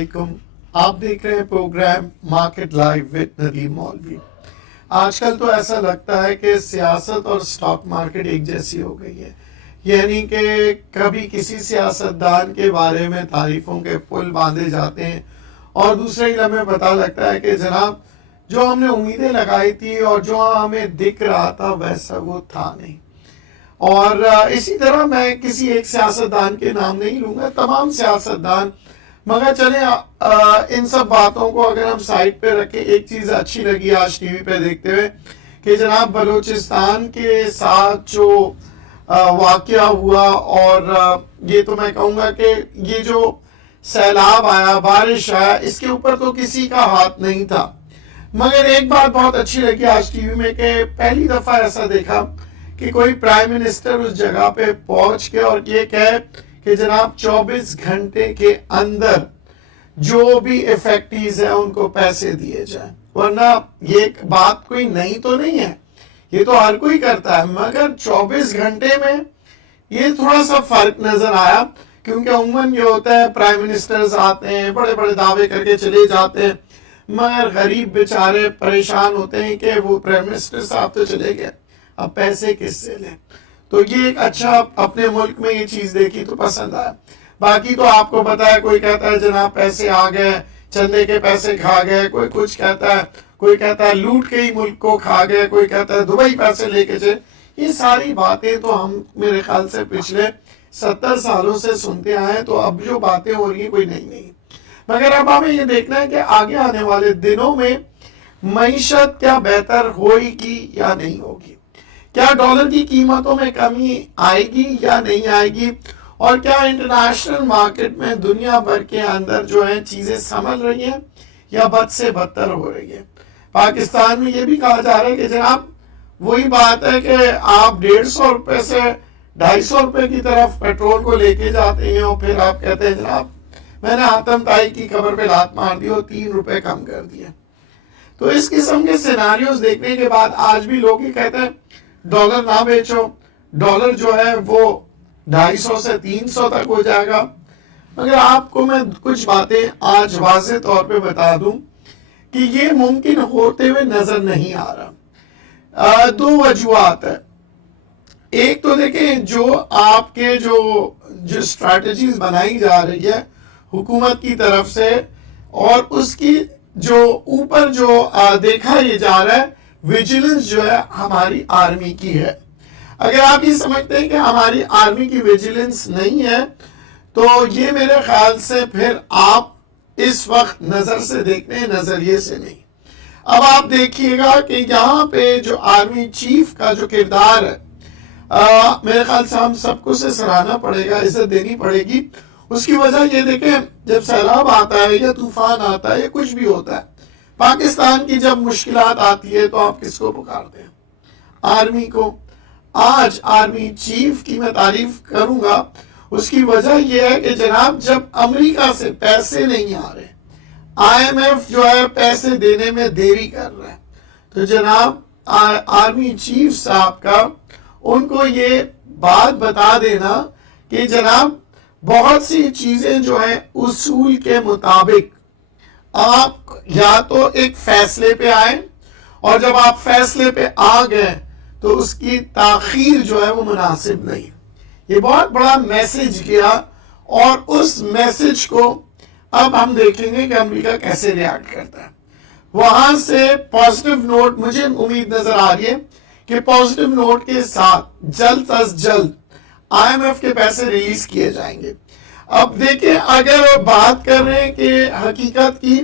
علیکم. آپ دیکھ رہے ہیں programme market live with Nadeem Molvi. آج کل تو ایسا لگتا ہے کہ سیاست اور سٹاک مارکیٹ ایک جیسی ہو گئی ہے. یعنی کہ کبھی کسی سیاستدان کے بارے میں تعریفوں کے پل باندھے جاتے ہیں اور دوسرے ہی لمحے پتہ لگتا ہے کہ جناب جو ہم نے امیدیں لگائی تھی اور جو ہمیں دکھ رہا تھا ویسا وہ تھا نہیں. اور اسی طرح میں کسی ایک سیاستدان کے نام نہیں لوں گا، تمام سیاستدان. مگر چلیں ان سب باتوں کو اگر ہم سائڈ پہ رکھیں، ایک چیز اچھی لگی آج ٹی وی پہ دیکھتے ہوئے کہ جناب بلوچستان کے ساتھ جو واقعہ ہوا، اور یہ تو میں کہوں گا کہ یہ جو سیلاب آیا، بارش آیا، اس کے اوپر تو کسی کا ہاتھ نہیں تھا. مگر ایک بات بہت اچھی لگی آج ٹی وی میں کہ پہلی دفعہ ایسا دیکھا کہ کوئی پرائم منسٹر اس جگہ پہ پہنچ کے اور یہ کہے کہ جناب 24 گھنٹے کے اندر جو بھی افیکٹیز ہیں ان کو پیسے دیے جائیں. ورنہ یہ بات کوئی نئی تو نہیں ہے، یہ تو ہر کوئی کرتا ہے. مگر 24 گھنٹے میں یہ تھوڑا سا فرق نظر آیا، کیونکہ عموماً یہ ہوتا ہے پرائم منسٹرز آتے ہیں، بڑے بڑے دعوے کر کے چلے جاتے ہیں، مگر غریب بیچارے پریشان ہوتے ہیں کہ وہ پرائم منسٹر صاحب تو چلے گئے، اب پیسے کس سے لیں. تو یہ ایک اچھا اپنے ملک میں یہ چیز دیکھی تو پسند آیا. باقی تو آپ کو پتا ہے، کوئی کہتا ہے جناب پیسے آ گئے، چندے کے پیسے کھا گئے، کوئی کچھ کہتا ہے، کوئی کہتا ہے لوٹ کے ہی ملک کو کھا گئے، کوئی کہتا ہے دبئی پیسے لے کے چلے. یہ ساری باتیں تو ہم میرے خیال سے پچھلے 70 سالوں سے سنتے آئے ہیں، تو اب جو باتیں ہو رہی ہیں کوئی نئی نہیں. مگر اب ہمیں یہ دیکھنا ہے کہ آگے آنے والے دنوں میں معیشت کیا بہتر ہوئے گی یا نہیں ہوگی، کیا ڈالر کی قیمتوں میں کمی آئے گی یا نہیں آئے گی، اور کیا انٹرنیشنل مارکیٹ میں دنیا بھر کے اندر جو ہے چیزیں سنبھل رہی ہیں یا بد سے بدتر ہو رہی ہیں. پاکستان میں یہ بھی کہا جا رہا ہے کہ جناب وہی بات ہے کہ آپ 150 روپے سے 250 روپے کی طرف پیٹرول کو لے کے جاتے ہیں اور پھر آپ کہتے ہیں جناب میں نے آتم تائی کی خبر پہ لات مار دی اور 3 روپے کم کر دیے. تو اس قسم کے سیناریوز دیکھنے کے بعد آج بھی لوگ ہی کہتے ہیں ڈالر نہ بیچو، ڈالر جو ہے وہ 250 سے 300 تک ہو جائے گا. مگر آپ کو میں کچھ باتیں آج واضح طور پہ بتا دوں کہ یہ ممکن ہوتے ہوئے نظر نہیں آ رہا. 2 وجوہات ہے. ایک تو دیکھیں جو آپ کے جو اسٹریٹجیز بنائی جا رہی ہے حکومت کی طرف سے، اور اس کی جو اوپر جو دیکھا یہ جا رہا ہے ویجیلنس جو ہے ہماری آرمی کی ہے. اگر آپ یہ سمجھتے ہیں کہ ہماری آرمی کی ویجیلنس نہیں ہے تو یہ میرے خیال سے پھر آپ اس وقت نظر سے دیکھتے ہیں، نظریے سے نہیں. اب آپ دیکھیے گا کہ یہاں پہ جو آرمی چیف کا جو کردار ہے میرے خیال سے ہم سب کو سے سراہنا پڑے گا، عزت دینی پڑے گی. اس کی وجہ یہ دیکھیں جب سیلاب آتا ہے یا طوفان آتا ہے یا کچھ بھی ہوتا ہے، پاکستان کی جب مشکلات آتی ہے تو آپ کس کو پکارتے ہیں؟ آرمی کو. آج آرمی چیف کی میں تعریف کروں گا. اس کی وجہ یہ ہے کہ جناب جب امریکہ سے پیسے نہیں آ رہے، آئی ایم ایف جو ہے پیسے دینے میں دیری کر رہا ہے، تو جناب آرمی چیف صاحب کا ان کو یہ بات بتا دینا کہ جناب بہت سی چیزیں جو ہیں اصول کے مطابق آپ یا تو ایک فیصلے پہ آئیں، اور جب آپ فیصلے پہ آ گئے تو اس کی تاخیر جو ہے وہ مناسب نہیں. یہ بہت بڑا میسج گیا، اور اس میسج کو اب ہم دیکھیں گے کہ امریکہ کیسے ریاکٹ کرتا ہے. وہاں سے پازیٹیو نوٹ مجھے امید نظر آ رہی ہے کہ پازیٹیو نوٹ کے ساتھ جلد از جلد آئی ایم ایف کے پیسے ریلیز کیے جائیں گے. اب دیکھیں اگر بات کر رہے ہیں کہ حقیقت کی،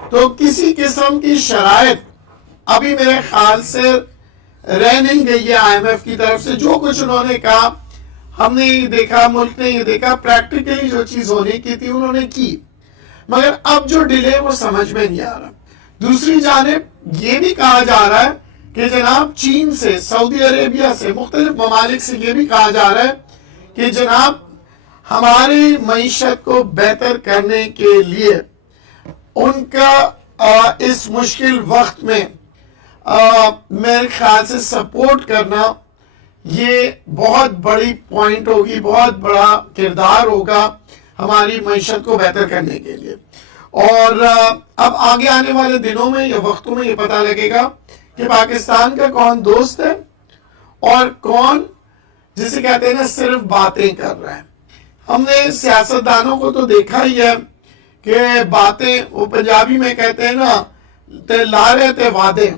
تو کسی قسم کی شرائط ابھی میرے خیال سے رہ نہیں گئی ہے آئی ایم ایف کی طرف سے. جو کچھ انہوں نے کہا ہم نے یہ دیکھا، ملک نے یہ دیکھا، پریکٹیکلی جو چیز ہونے کی تھی انہوں نے کی. مگر اب جو ڈیلے وہ سمجھ میں نہیں آ رہا. دوسری جانب یہ بھی کہا جا رہا ہے کہ جناب چین سے، سعودی عربیہ سے، مختلف ممالک سے یہ بھی کہا جا رہا ہے کہ جناب ہماری معیشت کو بہتر کرنے کے لیے ان کا اس مشکل وقت میں میرے خیال سے سپورٹ کرنا یہ بہت بڑی پوائنٹ ہوگی، بہت بڑا کردار ہوگا ہماری معیشت کو بہتر کرنے کے لیے. اور اب آگے آنے والے دنوں میں یا وقتوں میں یہ پتہ لگے گا کہ پاکستان کا کون دوست ہے اور کون جسے کہتے ہیں نا صرف باتیں کر رہا ہے. ہم نے سیاستدانوں کو تو دیکھا ہی ہے کہ باتیں, وہ پنجابی میں کہتے ہیں نا تے لا رہے تھے وعدے,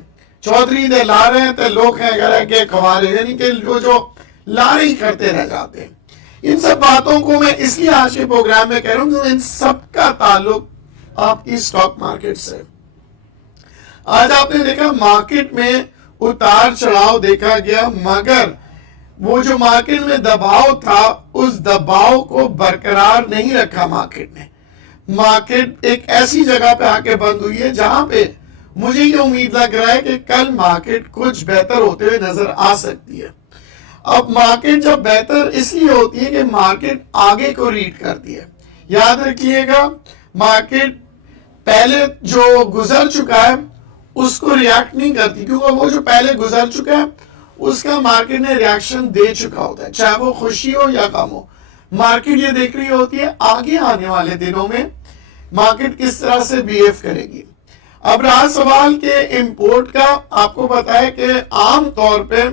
چودھری دے لا رہے تھے لوگ ہیں اگر کے خوارے, یعنی کہ وہ جو لارے ہی کرتے رہ جاتے ہیں. ان سب باتوں کو میں اس لیے آج کے پروگرام میں کہہ رہا ہوں کہ ان سب کا تعلق آپ کی اسٹاک مارکیٹ سے. آج آپ نے دیکھا مارکیٹ میں اتار چڑھاؤ دیکھا گیا, مگر وہ جو مارکیٹ میں دباؤ تھا اس دباؤ کو برقرار نہیں رکھا مارکیٹ نے. مارکیٹ ایک ایسی جگہ پہ آ کے بند ہوئی ہے جہاں پہ مجھے یہ امید لگ رہا ہے کہ کل مارکیٹ کچھ بہتر ہوتے ہوئے نظر آ سکتی ہے. اب مارکیٹ جب بہتر اس لیے ہوتی ہے کہ مارکیٹ آگے کو ریڈ کرتی ہے. یاد رکھیے گا مارکیٹ پہلے جو گزر چکا ہے اس کو ریاکٹ نہیں کرتی, کیونکہ وہ جو پہلے گزر چکا ہے اس کا مارکیٹ نے ریاکشن دے چکا ہوتا ہے, چاہے وہ خوشی ہو یا غم ہو. مارکیٹ یہ دیکھ رہی ہوتی ہے آگے آنے والے دنوں میں مارکیٹ کس طرح سے بیہیو کرے گی. اب رہا سوال کہ امپورٹ کا, آپ کو پتا ہے کہ عام طور پہ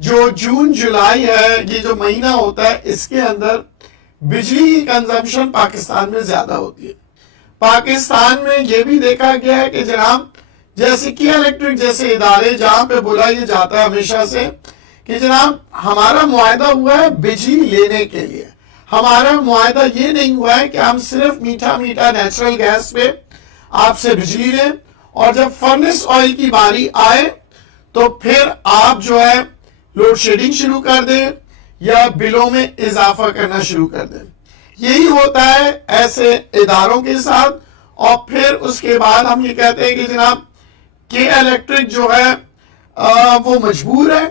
جو جون جولائی ہے یہ جو مہینہ ہوتا ہے اس کے اندر بجلی کی کنزمپشن پاکستان میں زیادہ ہوتی ہے. پاکستان میں یہ بھی دیکھا گیا ہے کہ جناب جیسے کیا الیکٹرک جیسے ادارے جہاں پہ بلایا جاتا ہے ہمیشہ سے کہ جناب ہمارا معاہدہ ہوا ہے بجلی لینے کے لیے, ہمارا معاہدہ یہ نہیں ہوا ہے کہ ہم صرف میٹھا میٹھا نیچرل گیس پہ آپ سے بجلی لیں اور جب فرنس آئل کی باری آئے تو پھر آپ جو ہے لوڈ شیڈنگ شروع کر دیں یا بلوں میں اضافہ کرنا شروع کر دیں. یہی ہوتا ہے ایسے اداروں کے ساتھ. اور پھر اس کے بعد ہم یہ کہتے ہیں کہ جناب کہ الیکٹرک جو ہے وہ مجبور ہے.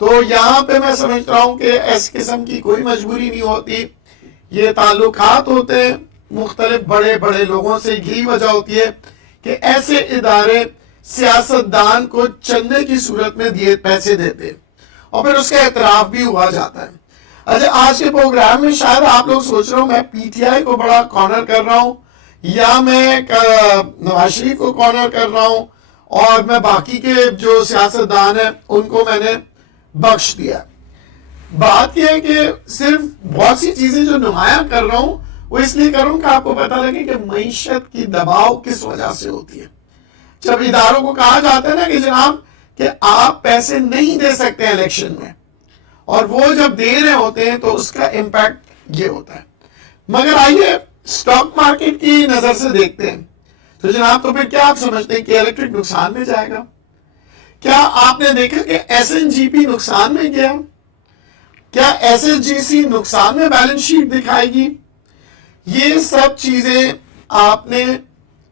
تو یہاں پہ میں سمجھ رہا ہوں کہ اس قسم کی کوئی مجبوری نہیں ہوتی, یہ تعلقات ہوتے ہیں مختلف بڑے بڑے لوگوں سے. یہی وجہ ہوتی ہے کہ ایسے ادارے سیاستدان کو چندے کی صورت میں پیسے دیتے اور پھر اس کا اعتراف بھی ہوا جاتا ہے. اچھا آج کے پروگرام میں شاید آپ لوگ سوچ رہے ہو میں پی ٹی آئی کو بڑا کارنر کر رہا ہوں یا میں نواز شریف کو کارنر کر رہا ہوں اور میں باقی کے جو سیاستدان ہیں ان کو میں نے بخش دیا. بات یہ ہے کہ صرف بہت سی چیزیں جو نمایاں کر رہا ہوں وہ اس لیے کر رہا ہوں کہ آپ کو پتہ لگے کہ معیشت کی دباؤ کس وجہ سے ہوتی ہے. جب اداروں کو کہا جاتا ہے نا کہ جناب کہ آپ پیسے نہیں دے سکتے الیکشن میں اور وہ جب دے رہے ہوتے ہیں تو اس کا امپیکٹ یہ ہوتا ہے. مگر آئیے اسٹاک مارکیٹ کی نظر سے دیکھتے ہیں تو جناب تو پھر کیا آپ سمجھتے ہیں کہ الیکٹرک نقصان میں جائے گا؟ کیا آپ نے دیکھا کہ ایس این جی پی نقصان میں گیا؟ کیا ایس ایس جی سی نقصان میں بیلنس شیٹ دکھائے گی؟ یہ سب چیزیں آپ نے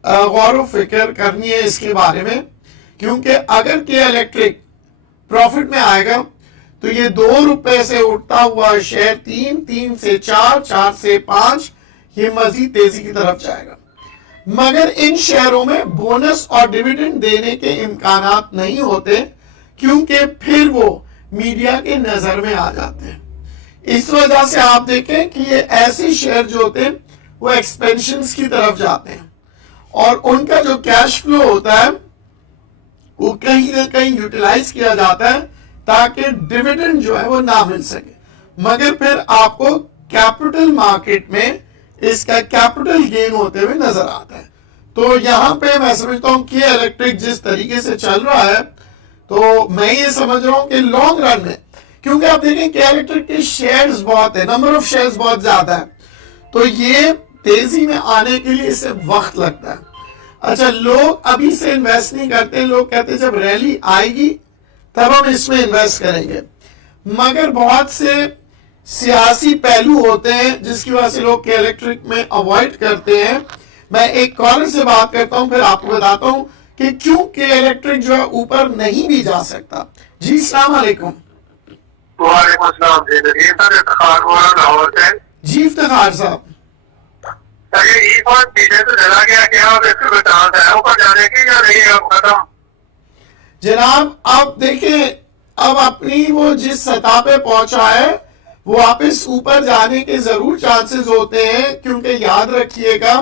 غور و فکر کرنی ہے اس کے بارے میں, کیونکہ اگر کہ الیکٹرک پروفٹ میں آئے گا تو یہ 2 روپے سے اٹھتا ہوا شیئر 3 سے 4 سے 5 یہ مزید تیزی کی طرف جائے گا. مگر ان شیئروں میں بونس اور ڈیویڈنڈ دینے کے امکانات نہیں ہوتے کیونکہ پھر وہ میڈیا کے نظر میں آ جاتے ہیں. اس وجہ سے آپ دیکھیں کہ یہ ایسے شیئر جو ہوتے ہیں وہ ایکسپینشنز کی طرف جاتے ہیں اور ان کا جو کیش فلو ہوتا ہے وہ کہیں نہ کہیں یوٹیلائز کیا جاتا ہے تاکہ ڈیویڈنڈ جو ہے وہ نہ مل سکے. مگر پھر آپ کو کیپٹل مارکیٹ میں اس کا کیپٹل گین ہوتے ہوئے نظر آتا ہے. تو یہاں پہ میں سمجھتا ہوں کہ الیکٹرک جس طریقے سے چل رہا ہے تو میں یہ سمجھ رہا ہوں کہ لانگ رن میں, کیونکہ آپ دیکھیں کہ الیکٹرک کے شیئرز بہت ہیں, نمبر آف شیئرز بہت زیادہ ہے, تو یہ تیزی میں آنے کے لیے اسے وقت لگتا ہے. اچھا لوگ ابھی سے انویسٹ نہیں کرتے, لوگ کہتے ہیں جب ریلی آئے گی تب ہم اس میں انویسٹ کریں گے. مگر بہت سے سیاسی پہلو ہوتے ہیں جس کی وجہ سے لوگ کے الیکٹرک میں اوائڈ کرتے ہیں. میں ایک کالر سے بات کرتا ہوں پھر آپ کو بتاتا ہوں کہ کیوں کہ الیکٹرک جو ہے اوپر نہیں بھی جا سکتا. جی السلام علیکم. وعلیکم السلام. جی افتخار صاحب. جناب اب دیکھیں اب اپنی وہ جس سطح پہ پہنچا ہے وہ واپس اوپر جانے کے ضرور چانسز ہوتے ہیں, کیونکہ یاد رکھیے گا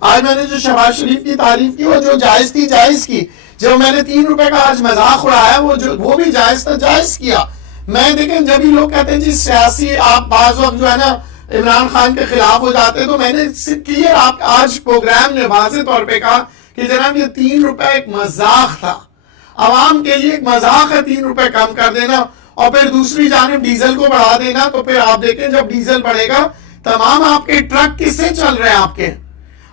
آج میں نے جو شہباز شریف کی تعریف کی وہ جو جائز تھی جائز کی، جو میں نے 3 روپے کا آج مذاق اڑایا وہ بھی جائز تھا جائز کیا. میں دیکھیں جب ہی لوگ کہتے ہیں جی سیاسی آپ بعض وقت جو ہے نا عمران خان کے خلاف ہو جاتے ہیں، تو میں نے کلیئر آپ آج پروگرام نے واضح طور پہ کہا کہ جناب یہ 3 روپے ایک مذاق تھا، عوام کے لیے ایک مذاق ہے 3 روپے کم کر دینا. اور پھر دوسری جانب ڈیزل کو بڑھا دینا، تو پھر آپ دیکھیں جب ڈیزل بڑھے گا تمام آپ کے ٹرک کس سے چل رہے ہیں،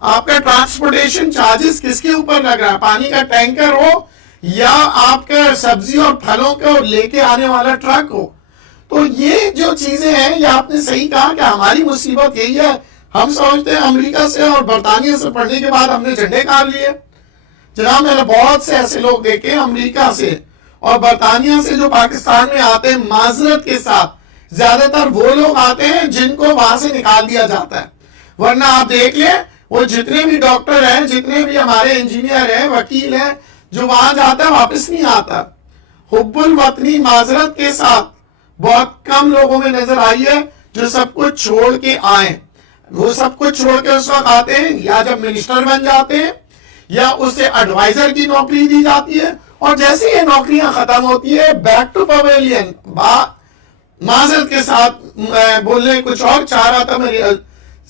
آپ کا ٹرانسپورٹیشن چارجز کس کے اوپر لگ رہا ہے، پانی کا ٹینکر ہو یا آپ کا سبزی اور پھلوں کو لے کے آنے والا ٹرک ہو. تو یہ جو چیزیں ہیں یہ آپ نے صحیح کہا کہ ہماری مصیبت یہی ہے. ہم سمجھتے ہیں امریکہ سے اور برطانیہ سے پڑھنے کے بعد ہم نے جھنڈے کاٹ لیے. جناب میں نے بہت سے ایسے لوگ دیکھے امریکہ سے اور برطانیہ سے جو پاکستان میں آتے ہیں، معذرت کے ساتھ زیادہ تر وہ لوگ آتے ہیں جن کو وہاں سے نکال دیا جاتا ہے. ورنہ آپ دیکھ لیں وہ جتنے بھی ڈاکٹر ہیں، جتنے بھی ہمارے انجینئر ہیں، وکیل ہیں، جو وہاں جاتا ہے واپس نہیں آتا. حب الوطنی معذرت کے ساتھ بہت کم لوگوں میں نظر آئی ہے جو سب کچھ چھوڑ کے آئیں. وہ سب کچھ چھوڑ کے اس وقت آتے ہیں یا جب منسٹر بن جاتے ہیں یا اسے ایڈوائزر کی نوکری دی جاتی ہے، اور جیسے یہ نوکریاں ختم ہوتی ہے بیک ٹو پویلین. معذرت کے ساتھ بولنے کچھ اور چاہ رہا تھا، میری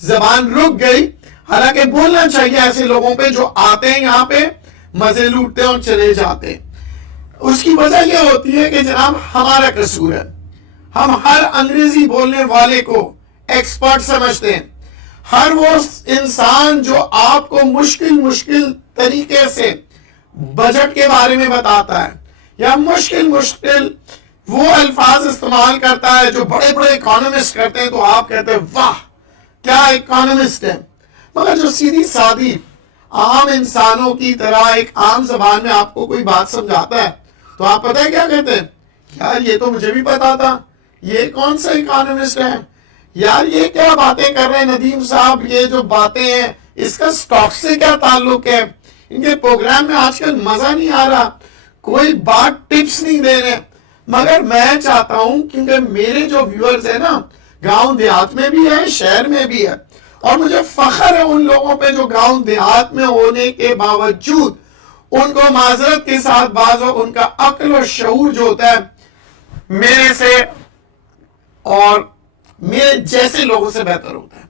زبان رک گئی. حالانکہ بولنا چاہیے ایسے لوگوں پہ جو آتے ہیں یہاں پہ مزے لوٹتے اور چلے جاتے. اس کی وجہ یہ ہوتی ہے کہ جناب ہمارا قصور ہے. ہم ہر انگریزی بولنے والے کو ایکسپرٹ سمجھتے ہیں. ہر وہ انسان جو آپ کو مشکل طریقے سے بجٹ کے بارے میں بتاتا ہے یا مشکل وہ الفاظ استعمال کرتا ہے جو بڑے بڑے اکانومسٹ کرتے ہیں، تو آپ کہتے ہیں واہ کیا اکانومسٹ ہے. مگر جو سیدھی سادی عام انسانوں کی طرح ایک عام زبان میں آپ کو کوئی بات سمجھاتا ہے تو آپ پتہ ہے کیا کہتے ہیں؟ یار یہ تو مجھے بھی پتا تھا، یہ کون سا اکانومسٹ ہے، یار یہ کیا باتیں کر رہے ہیں ندیم صاحب، یہ جو باتیں ہیں اس کا سٹاک سے کیا تعلق ہے. ان کے پروگرام میں آج کل مزہ نہیں آ رہا، کوئی بات ٹپس نہیں دے رہے. مگر میں چاہتا ہوں کیونکہ میرے جو ویورز ہیں نا گاؤں دیہات میں بھی ہے، شہر میں بھی ہے، اور مجھے فخر ہے ان لوگوں پہ جو گاؤں دیہات میں ہونے کے باوجود ان کو معذرت کے ساتھ بعض ان کا عقل و شعور جو ہوتا ہے میرے سے اور میرے جیسے لوگوں سے بہتر ہوتا ہے.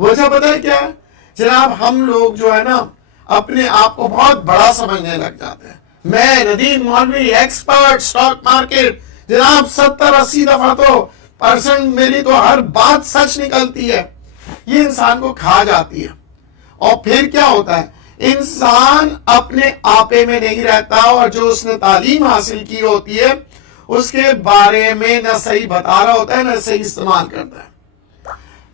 وجہ پتہ ہے کیا ہے جناب؟ ہم لوگ جو ہے نا اپنے آپ کو بہت بڑا سمجھنے لگ جاتے ہیں. میں ندیم مولوی ایکسپرٹ سٹاک مارکیٹ، جناب 70-80 دفعہ تو پرسنٹ میری تو ہر بات سچ نکلتی ہے. یہ انسان کو کھا جاتی ہے. اور پھر کیا ہوتا ہے؟ انسان اپنے آپے میں نہیں رہتا، اور جو اس نے تعلیم حاصل کی ہوتی ہے اس کے بارے میں نہ صحیح بتا رہا ہوتا ہے نہ صحیح استعمال کرتا ہے.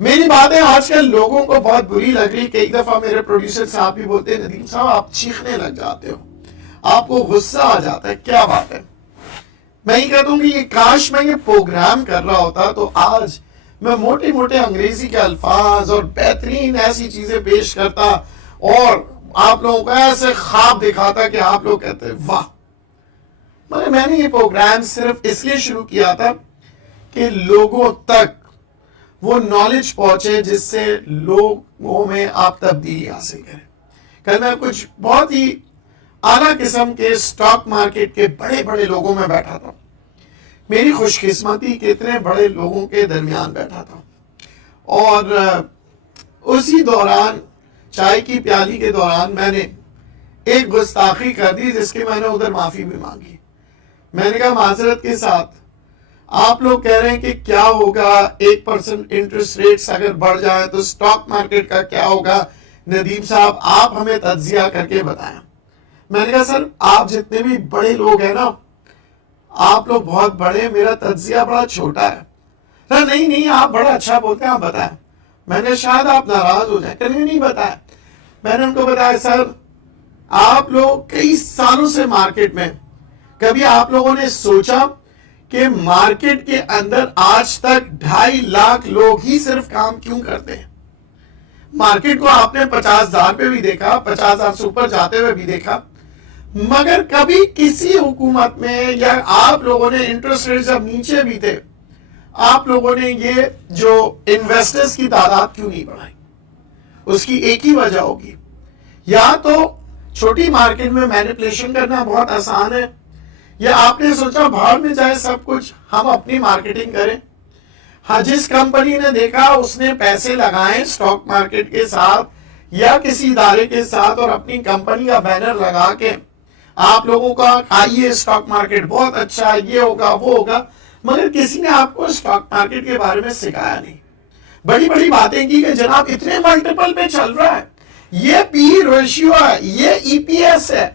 میری باتیں آج کل لوگوں کو بہت بری لگ رہی. کئی دفعہ میرے پروڈیوسر صاحب بھی بولتے ہیں ندیم صاحب آپ چیخنے لگ جاتے ہو، آپ کو غصہ آ جاتا ہے، کیا بات ہے؟ میں یہ کہتا ہوں کہ یہ کاش میں یہ پروگرام کر رہا ہوتا تو آج میں موٹے موٹے انگریزی کے الفاظ اور بہترین ایسی چیزیں پیش کرتا اور آپ لوگوں کو ایسے خواب دکھاتا کہ آپ لوگ کہتے ہیں واہ. مگر میں نے یہ پروگرام صرف اس لیے شروع کیا تھا کہ لوگوں تک وہ نالج پہنچے جس سے لوگوں میں آپ تبدیلی حاصل کریں. کل میں کچھ بہت ہی اعلیٰ قسم کے سٹاک مارکیٹ کے بڑے بڑے لوگوں میں بیٹھا تھا. میری خوش قسمتی کہ اتنے بڑے لوگوں کے درمیان بیٹھا تھا، اور اسی دوران چائے کی پیالی کے دوران میں نے ایک گستاخی کر دی جس کی میں نے ادھر معافی بھی مانگی. میں نے کہا معذرت کے ساتھ آپ لوگ کہہ رہے ہیں کہ کیا ہوگا 1% انٹرسٹ ریٹس اگر بڑھ جائے تو سٹاک مارکیٹ کا کیا ہوگا. ندیم صاحب آپ ہمیں تجزیہ کر کے بتائیں. میں نے کہا سر آپ جتنے بھی بڑے لوگ ہیں نا آپ لوگ بہت بڑے، میرا تجزیہ بڑا چھوٹا ہے. نہیں آپ بڑا اچھا بولتے ہیں، آپ بتائیں. میں نے شاید آپ ناراض ہو جائیں کہ نہیں بتایا. میں نے ان کو بتایا سر آپ لوگ کئی سالوں سے مارکیٹ میں، کبھی آپ لوگوں نے سوچا کہ مارکیٹ کے اندر آج تک 2.5 لاکھ لوگ ہی صرف کام کیوں کرتے ہیں؟ مارکیٹ کو آپ نے 50,000 پہ بھی دیکھا، 50,000 سے اوپر جاتے ہوئے بھی دیکھا، مگر کبھی کسی حکومت میں یا آپ لوگوں نے انٹرسٹ ریٹ جب نیچے بھی تھے آپ لوگوں نے یہ جو انویسٹرز کی تعداد کیوں نہیں بڑھائی؟ اس کی ایک ہی وجہ ہوگی، یا تو چھوٹی مارکیٹ میں مینیپولیشن کرنا بہت آسان ہے، یا آپ نے سوچا بھاڑ میں جائے سب کچھ، ہم اپنی مارکیٹنگ کریں۔ ہاں، جس کمپنی نے دیکھا اس نے پیسے لگائے اسٹاک مارکیٹ کے ساتھ یا کسی ادارے کے ساتھ اور اپنی کمپنی کا بینر لگا کے آپ لوگوں کا آئیے اسٹاک مارکیٹ بہت اچھا، یہ ہوگا وہ ہوگا، مگر کسی نے آپ کو اسٹاک مارکیٹ کے بارے میں سکھایا نہیں۔ بڑی بڑی باتیں کی کہ جناب اتنے ملٹیپل پہ چل رہا ہے، یہ پی ریشیو ہے، یہ ای پی ایس ہے۔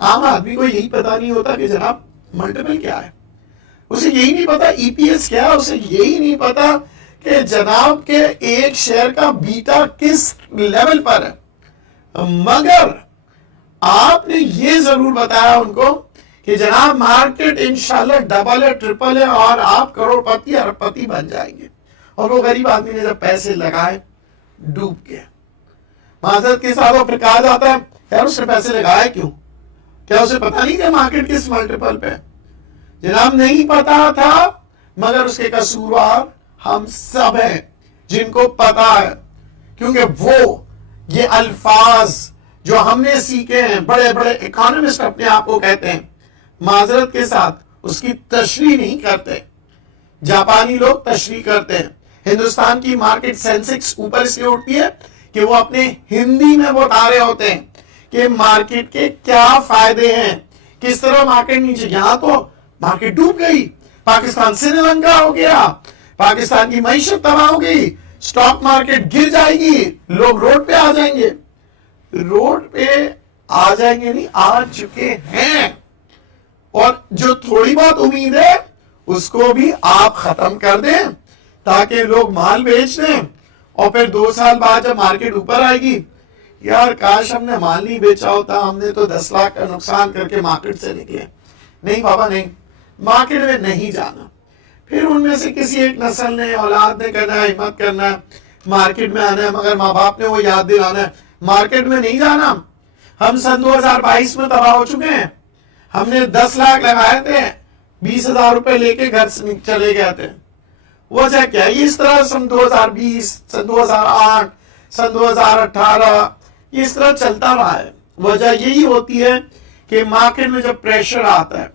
عام آدمی کو یہی پتا نہیں ہوتا کہ جناب ملٹیپل کیا ہے، اسے یہی نہیں پتا ای پی ایس کیا ہے، اسے یہی نہیں پتا کہ جناب کے ایک شیئر کا بیٹا کس لیول پر ہے۔ مگر آپ نے یہ ضرور بتایا ان کو کہ جناب مارکیٹ انشاءاللہ ڈبل ہے، ٹرپل ہے، اور آپ کروڑ پتی ارب پتی بن جائیں گے۔ اور وہ غریب آدمی نے جب پیسے لگائے ڈوب گیا۔ معذرت کے ساتھ وہ پھر کہا جاتا ہے یار اس نے پیسے لگائے کیوں؟ کیا اسے پتا نہیں کہ مارکیٹ کس ملٹیپل پہ؟ جناب نہیں پتا تھا، مگر اس کے قصوروار ہم سب ہیں جن کو پتا ہے، کیونکہ وہ یہ الفاظ جو ہم نے سیکھے ہیں، بڑے بڑے اکانومسٹ اپنے آپ کو کہتے ہیں، معذرت کے ساتھ اس کی تشریح نہیں کرتے۔ جاپانی لوگ تشریح کرتے ہیں۔ ہندوستان کی مارکیٹ سینسکس اوپر اس لیے اٹھتی ہے کہ وہ اپنے ہندی میں بتا رہے ہوتے ہیں کہ مارکیٹ کے کیا فائدے ہیں، کس طرح مارکیٹ نیچے، یہاں تو مارکیٹ ڈوب گئی، پاکستان سری لنکا ہو گیا، پاکستان کی معیشت تباہ ہو گئی، سٹاک مارکیٹ گر جائے گی، لوگ روڈ پہ آ جائیں گے۔ روڈ پہ آ جائیں گے نہیں، آ چکے ہیں، اور جو تھوڑی بہت امید ہے اس کو بھی آپ ختم کر دیں تاکہ لوگ مال بیچ دیں، اور پھر 2 سال بعد جب مارکیٹ اوپر آئے گی، یار کاش ہم نے مال نہیں بیچا ہوتا، ہم نے تو 10 لاکھ کا نقصان کر کے مارکیٹ سے نکلے۔ نہیں بابا نہیں، مارکیٹ میں نہیں جانا۔ پھر ان میں سے کسی ایک نسل نے، اولاد نے کہنا ہے، ہمت کرنا ہے، مارکیٹ میں آنا ہے، مگر ماں باپ نے وہ یاد دلانا ہے مارکیٹ میں نہیں جانا۔ ہم سن 2022 میں تباہ ہو چکے ہیں، ہم نے 10 لاکھ لگائے تھے، 20,000 روپے لے کے گھر سے چلے گئے تھے۔ وجہ کیا ہے؟ اس طرح سن 2020، سن 2008، سن 2018 اس طرح چلتا رہا ہے۔ وجہ یہی ہوتی ہے کہ مارکیٹ میں جب پریشر آتا ہے،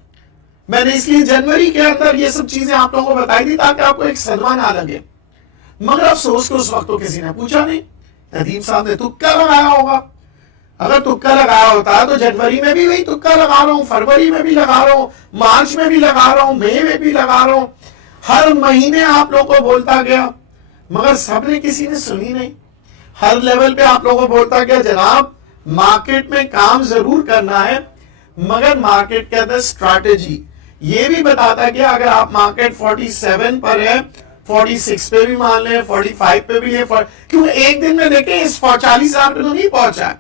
میں نے اس لیے جنوری کے اندر یہ سب چیزیں آپ لوگوں کو بتائی دی تاکہ آپ کو ایک صدمہ نہ لگے، مگر افسوس کہ اس وقت تو کسی نے پوچھا نہیں۔ ندیم صاحب نے تکا لگایا ہوگا، اگر تکا لگایا ہوتا تو جنوری میں بھی وہی تکا لگا رہا ہوں، فروری میں بھی لگا رہا ہوں، مارچ میں بھی لگا رہا ہوں، مئی میں بھی لگا رہا ہوں، ہر مہینے آپ لوگوں کو بولتا گیا، مگر سب نے کسی نے سنی نہیں۔ ہر لیول پہ آپ لوگوں کو بولتا گیا جناب مارکیٹ میں کام ضرور کرنا ہے، مگر مارکیٹ کے اندر اسٹریٹجی یہ بھی بتاتا گیا اگر آپ مارکیٹ 47 پر ہے، 46 پہ بھی مان لیں، 45 پہ بھی ہے، کیونکہ ایک دن میں دیکھیں اس 40,000 پہ تو نہیں پہنچا ہے،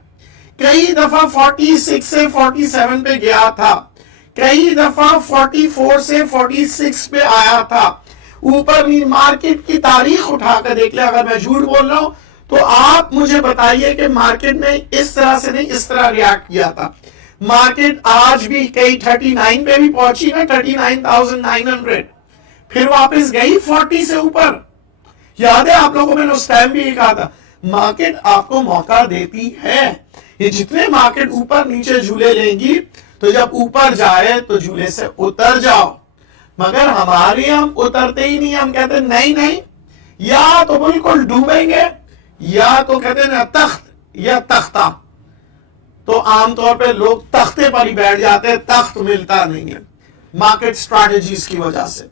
کئی دفعہ 46 سے 47 پہ گیا تھا، کئی دفعہ 44 سے 46 پہ آیا تھا۔ اوپر مارکیٹ کی تاریخ اٹھا کر دیکھ لیں، اگر میں جھوٹ بول رہا ہوں تو آپ مجھے بتائیے کہ مارکیٹ میں اس طرح سے نہیں، اس طرح ریاکٹ کیا تھا۔ مارکیٹ آج بھی کئی 39 پہ بھی پہنچی نا، 39,900، پھر واپس گئی 40 سے اوپر۔ یاد ہے آپ لوگوں میں نے اس ٹائم بھی یہ کہا تھا مارکیٹ آپ کو موقع دیتی ہے، یہ جتنے مارکیٹ اوپر نیچے جھولے لیں گی تو جب اوپر جائے تو جھولے سے اتر جاؤ، مگر ہمارے ہم اترتے ہی نہیں، ہم کہتے ہیں نہیں نہیں، یا تو بالکل ڈوبیں گے یا تو کہتے ہیں تخت یا تختہ، تو عام طور پہ لوگ تختے پر ہی بیٹھ جاتے ہیں، تخت ملتا نہیں ہے مارکیٹ اسٹریٹجیز کی وجہ سے۔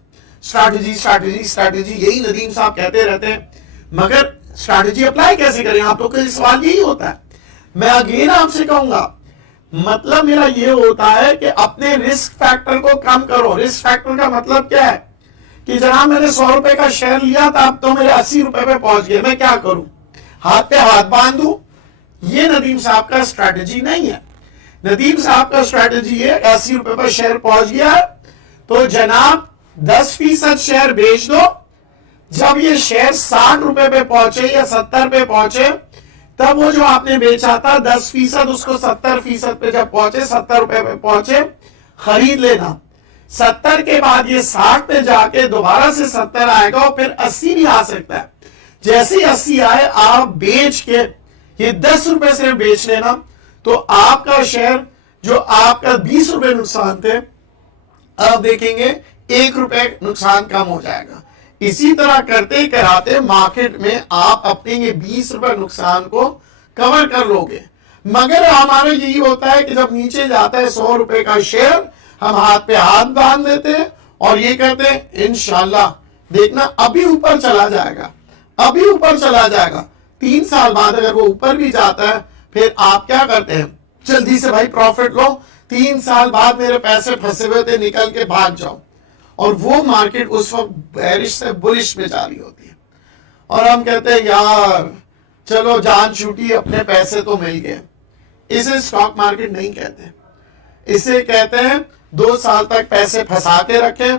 اسٹریٹجی یہی ندیم صاحب کہتے رہتے ہیں، مگر اسٹریٹجی اپلائی کیسے کریں؟ آپ لوگ کا سوال یہی ہوتا ہے۔ میں اگین آپ سے کہوں گا، مطلب میرا یہ ہوتا ہے کہ اپنے رسک فیکٹر کو کم کرو۔ رسک فیکٹر کا مطلب کیا ہے کہ جناب میں نے 100 روپے کا شیئر لیا تھا، اب تو میرے 80 روپے پہ پہنچ گئے، میں کیا کروں؟ ہاتھ پہ ہاتھ باندھ دوں؟ یہ ندیم صاحب کا اسٹریٹجی نہیں ہے۔ ندیم صاحب کا اسٹریٹجی ہے 80 روپے پر شیئر پہنچ گیا ہے تو جناب 10% شیئر بیچ دو، جب یہ شیئر 60 روپے پہ پہنچے یا 70 پہ پہنچے تب وہ جو آپ نے بیچا تھا 10% اس کو 70% پہ جب پہنچے، 70 روپے پہ پہنچے، خرید لینا۔ 70 کے بعد یہ 60 پہ جا کے دوبارہ سے 70 آئے گا اور پھر 80 بھی آ سکتا ہے۔ جیسے 80 آئے آپ بیچ کے یہ 10 روپے سے بیچ لینا تو آپ کا شیئر جو آپ کا 20 روپے نقصان تھے اب دیکھیں گے 1 روپے نقصان کم ہو جائے گا. اسی طرح کرتے کراتے مارکیٹ میں آپ اپنے یہ 20 روپے نقصان کو کور کر لو گے. مگر ہمارا یہی ہوتا ہے کہ جب نیچے جاتا ہے 100 روپے کا شیئر ہم ہاتھ پہ ہاتھ باندھ دیتے ہیں اور یہ کہتے ہیں انشاءاللہ دیکھنا ابھی اوپر چلا جائے گا, ابھی اوپر چلا جائے گا. 3 سال بعد اگر وہ اوپر بھی جاتا ہے پھر آپ کیا کرتے ہیں, جلدی سے بھائی پروفٹ لو, 3 سال بعد میرے پیسے پھنسے ہوئے تھے نکل کے بھاگ جاؤ. اور وہ مارکیٹ اس وقت بیرش سے بلش میں جاری ہوتی ہے اور ہم کہتے ہیں یار چلو جان چھوٹی اپنے پیسے تو مل گئے. اسے سٹاک مارکیٹ نہیں کہتے, اسے کہتے ہیں 2 سال تک پیسے پھنسا کے رکھے,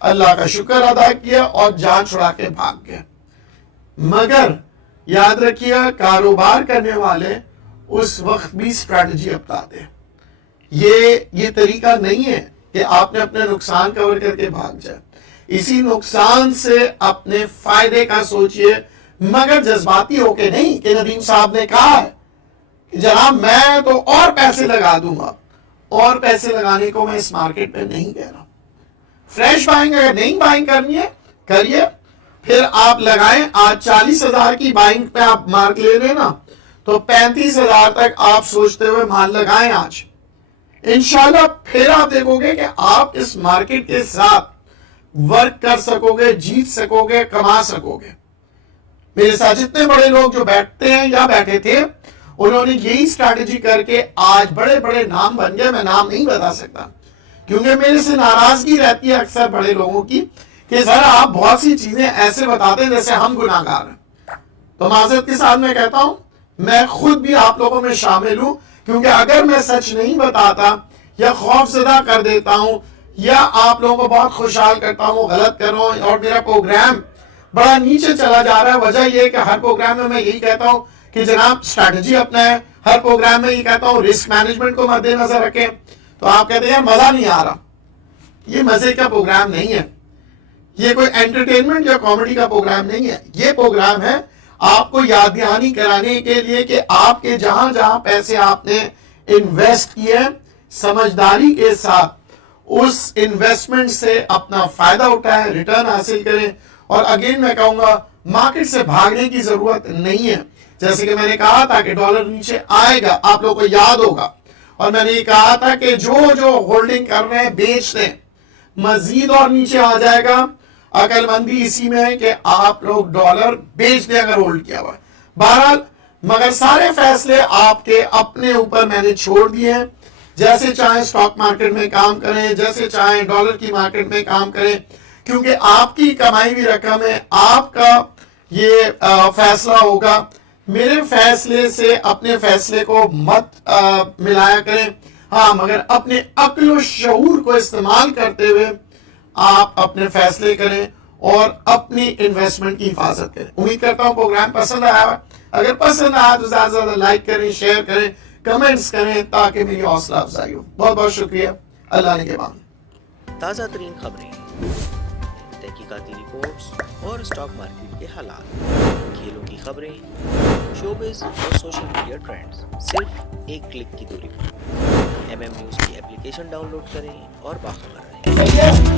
اللہ کا شکر ادا کیا اور جان چھڑا کے بھاگ گئے. مگر یاد رکھیے کاروبار کرنے والے اس وقت بھی اسٹریٹجی اپناتے ہیں. یہ طریقہ نہیں ہے کہ آپ نے اپنے نقصان کور کر کے بھاگ جائے. اسی نقصان سے اپنے فائدے کا سوچئے مگر جذباتی ہو کے نہیں کہ ندیم صاحب نے کہا ہے کہ جناب میں تو اور پیسے لگا دوں گا. اور پیسے لگانے کو میں اس مارکیٹ میں نہیں کہہ رہا. فریش بائنگ اگر نہیں بائنگ کرنی ہے کریے, پھر آپ لگائیں. آج 40,000 کی بائنگ پہ آپ مارک لے رہے نا تو 35,000 تک آپ سوچتے ہوئے مال لگائیں آج. انشاءاللہ پھر آپ دیکھو گے کہ آپ اس مارکیٹ کے ساتھ ورک کر سکو گے, جیت سکو گے, کما سکو گے. میرے ساتھ جتنے بڑے لوگ جو بیٹھتے ہیں یا بیٹھے تھے انہوں نے یہی اسٹریٹجی کر کے آج بڑے بڑے نام بن گئے. میں نام نہیں بتا سکتا کیونکہ میرے سے ناراضگی رہتی ہے اکثر بڑے لوگوں کی کہ سر آپ بہت سی چیزیں ایسے بتاتے ہیں جیسے ہم گناہگار ہیں. تو معذرت کے ساتھ میں کہتا ہوں میں خود بھی آپ لوگوں میں شامل ہوں, کیونکہ اگر میں سچ نہیں بتاتا یا خوف زدہ کر دیتا ہوں یا آپ لوگوں کو بہت خوشحال کرتا ہوں غلط کر رہا ہوں اور میرا پروگرام بڑا نیچے چلا جا رہا ہے. وجہ یہ ہے کہ ہر پروگرام میں یہی کہتا ہوں کہ جناب اسٹریٹجی اپنا ہے, ہر پروگرام میں یہ کہتا ہوں رسک مینجمنٹ کو مد نظر رکھیں. تو آپ کہتے ہیں یار مزہ نہیں آ رہا. یہ مزے کا پروگرام نہیں ہے, یہ کوئی انٹرٹینمنٹ یا کامیڈی کا پروگرام نہیں ہے. یہ پروگرام ہے آپ کو یاد دہانی کرانے کے لیے کہ آپ کے جہاں جہاں پیسے آپ نے انویسٹ کیے سمجھداری کے ساتھ اس انویسٹمنٹ سے اپنا فائدہ اٹھائیں, ریٹرن حاصل کریں. اور اگین میں کہوں گا مارکیٹ سے بھاگنے کی ضرورت نہیں ہے. جیسے کہ میں نے کہا تھا کہ ڈالر نیچے آئے گا, آپ لوگوں کو یاد ہوگا, اور میں نے یہ کہا تھا کہ جو ہولڈنگ کر رہے ہیں بیچ دیں, مزید اور نیچے آ جائے گا. عقل مندی اسی میں ہے کہ آپ لوگ ڈالر بیچ دیں اگر ہولڈ کیا ہوا ہے. بہرحال مگر سارے فیصلے آپ کے اپنے اوپر میں نے چھوڑ دیے ہیں. جیسے چاہیں سٹاک مارکیٹ میں کام کریں, جیسے چاہیں ڈالر کی مارکیٹ میں کام کریں, کیونکہ آپ کی کمائی ہوئی رقم ہے, آپ کا یہ فیصلہ ہوگا. میرے فیصلے سے اپنے فیصلے کو مت ملایا کریں. ہاں مگر اپنے عقل و شعور کو استعمال کرتے ہوئے آپ اپنے فیصلے کریں اور اپنی انویسٹمنٹ کی حفاظت کریں. امید کرتا ہوں پروگرام پسند آیا ہے. اگر پسند آیا تو زیادہ سے زیادہ لائک کریں, شیئر کریں, کمنٹس کریں تاکہ میری حوصلہ افزائی ہو. بہت بہت شکریہ. اللہ نے کے بعد تازہ ترین خبریں, تحقیقاتی رپورٹس اور اسٹاک مارکیٹ کے حالات, کھیلوں کی خبریں, شوبز اور سوشل میڈیا ٹرینڈز صرف ایک کلک کی دوری پر. MM نیوز کی اپلیکیشن ڈاؤن لوڈ کریں اور باخبر رہیں.